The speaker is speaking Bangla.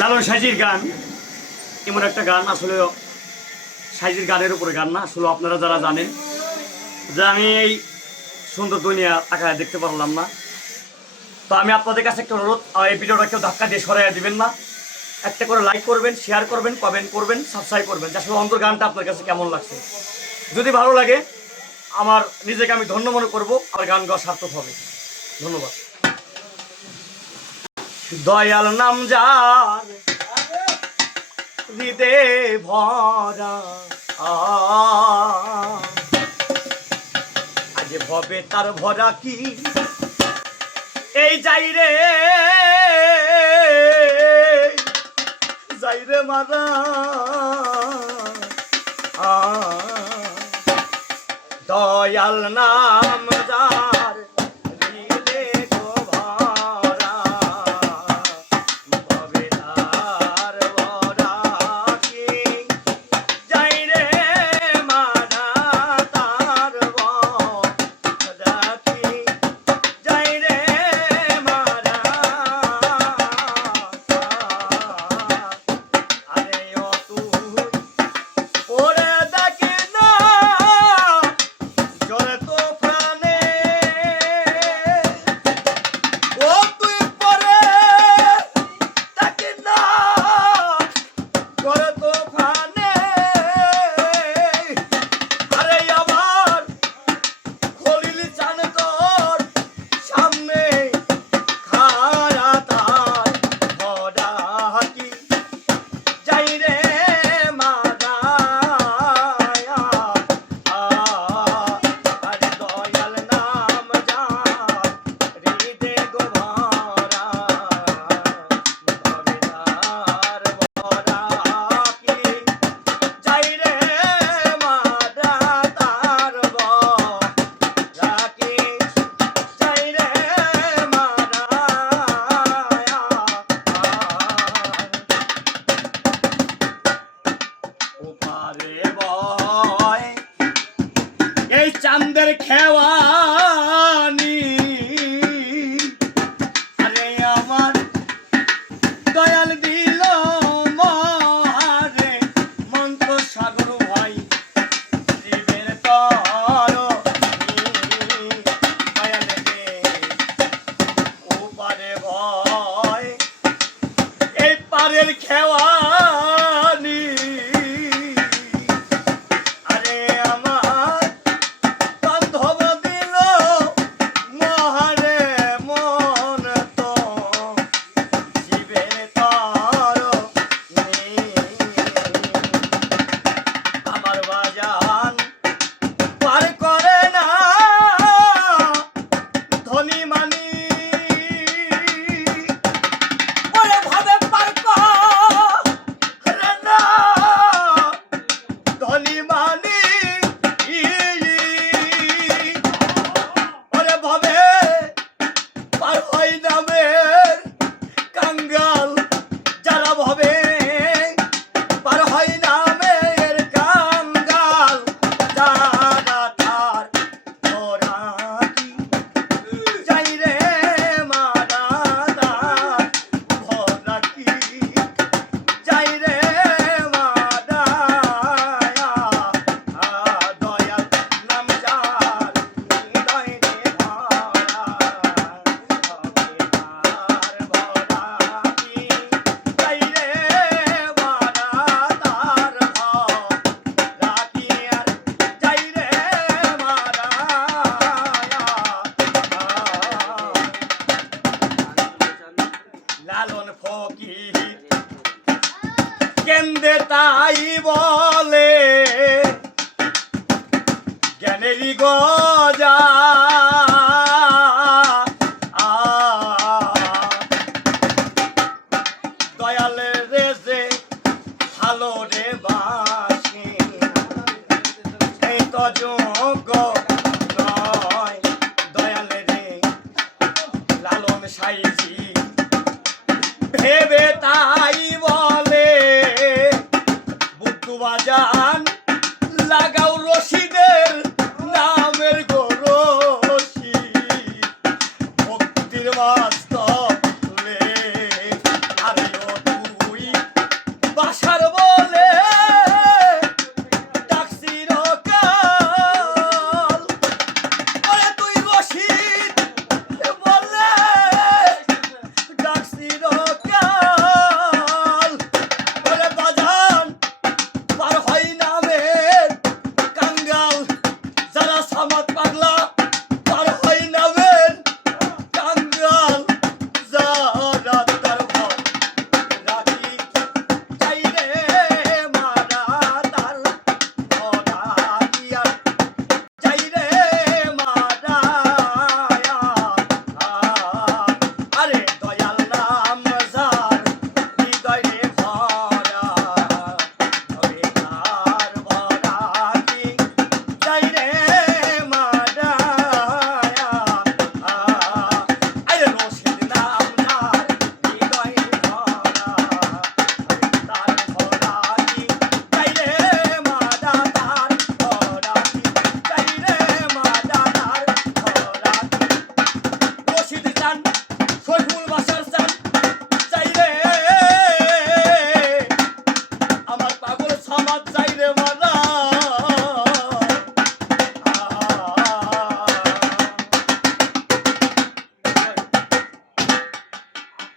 লালন সাইজির গান এমন একটা গান, আসলে সাইজির গানের উপরে গান না, আসলে আপনারা যারা জানেন যে আমি এই সুন্দর দুনিয়া আঁকা দেখতে পারলাম না, তো আমি আপনাদের কাছে একটা অনুরোধ, এই ভিডিওটা কেউ ধাক্কা দিয়ে সরাইয়া দিবেন না, একটা করে লাইক করবেন, শেয়ার করবেন, কমেন্ট করবেন, সাবস্ক্রাইব করবেন, যে আসলে অন্তর গানটা আপনার কাছে কেমন লাগছে। যদি ভালো লাগে আমার নিজেকে আমি ধন্য মনে করবো, আমার গান গাওয়া সার্থক হবে। ধন্যবাদ। দয়াল নাম যার হৃদয়ে ভরা, আজ ভবে তার ভরা কি এই যাইরে মারা, দয়াল নাম যার এই চাঁদের খেওয়ানি, আরে আমার দয়াল দিল মহারে মন্ত্র সাগর ভাই জীবের তর দয়াল দে ওপারে ভয় এই পারের খেওয়ানি, লালন ফকির কেন্দ্রে তাই বলে জ্ঞানেরই গজা, দয়াল রে যে ভালো রে বাসি এই তো যোগ্য নয়, দয়াল রে লালন সাইজি ভেবে